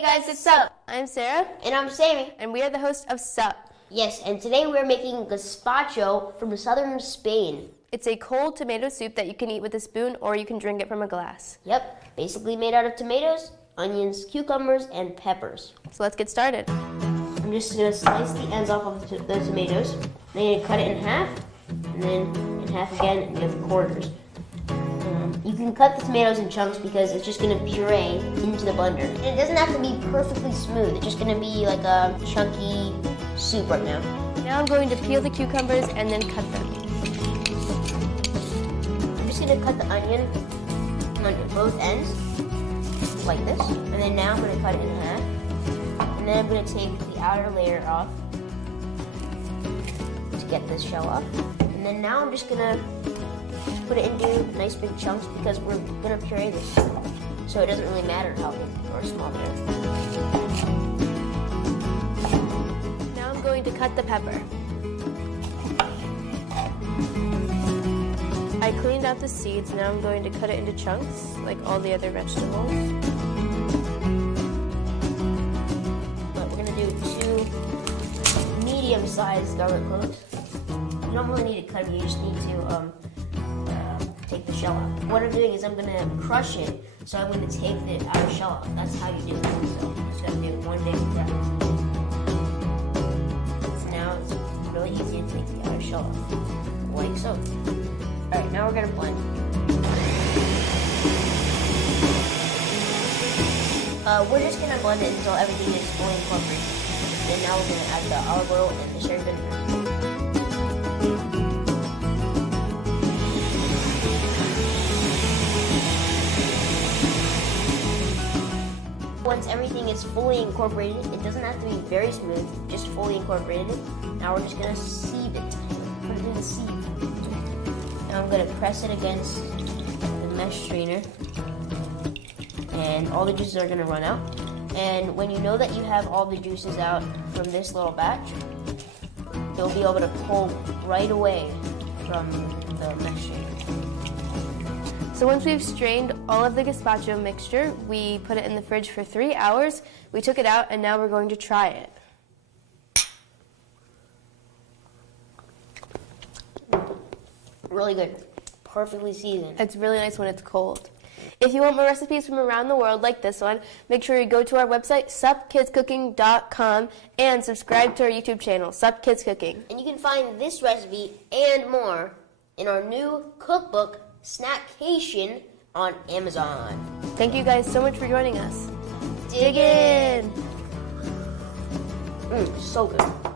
Hey guys, it's Sup. I'm Sarah. And I'm Sammy. And we are the hosts of Sup. Yes, and today we're making gazpacho from southern Spain. It's a cold tomato soup that you can eat with a spoon or you can drink it from a glass. Yep, basically made out of tomatoes, onions, cucumbers, and peppers. So let's get started. I'm just going to slice the ends off of the tomatoes. Then you're going to cut it in half, and then in half again, and give quarters. You can cut the tomatoes in chunks because it's just going to puree into the blender. And it doesn't have to be perfectly smooth. It's just going to be like a chunky soup right now. Now I'm going to peel the cucumbers and then cut them. I'm just going to cut the onion on both ends, like this. And then now I'm going to cut it in half. And then I'm going to take the outer layer off to get this shell off. And then now I'm just going to put it into nice big chunks because we're going to puree this. So it doesn't really matter how big or small they are. Now I'm going to cut the pepper. I cleaned out the seeds. Now I'm going to cut it into chunks like all the other vegetables. But we're going to do 2 medium-sized garlic cloves. You don't really need to cut them, you just need to take the shell off. What I'm doing is I'm going to crush it, so I'm going to take the outer shell off. That's how you do it. So I'm just going to do one big crack. So now it's really easy to take the outer shell off, like so. Alright, now we're going to blend. We're just going to blend it until everything is fully incorporated. Then now we're going to add the olive oil and the sherry vinegar. Once everything is fully incorporated, it doesn't have to be very smooth, just fully incorporated. Now we're just going to sieve it. Put it in the sieve. Now I'm going to press it against the mesh strainer. And all the juices are going to run out. And when you know that you have all the juices out from this little batch, you'll be able to pull right away from the mesh strainer. So once we've strained all of the gazpacho mixture, we put it in the fridge for 3 hours. We took it out and now we're going to try it. Really good. Perfectly seasoned. It's really nice when it's cold. If you want more recipes from around the world like this one, make sure you go to our website, supkidscooking.com, and subscribe to our YouTube channel, Sup Kids Cooking. And you can find this recipe and more in our new cookbook, Snackcation, on Amazon. Thank you guys so much for joining us. Dig in! So good.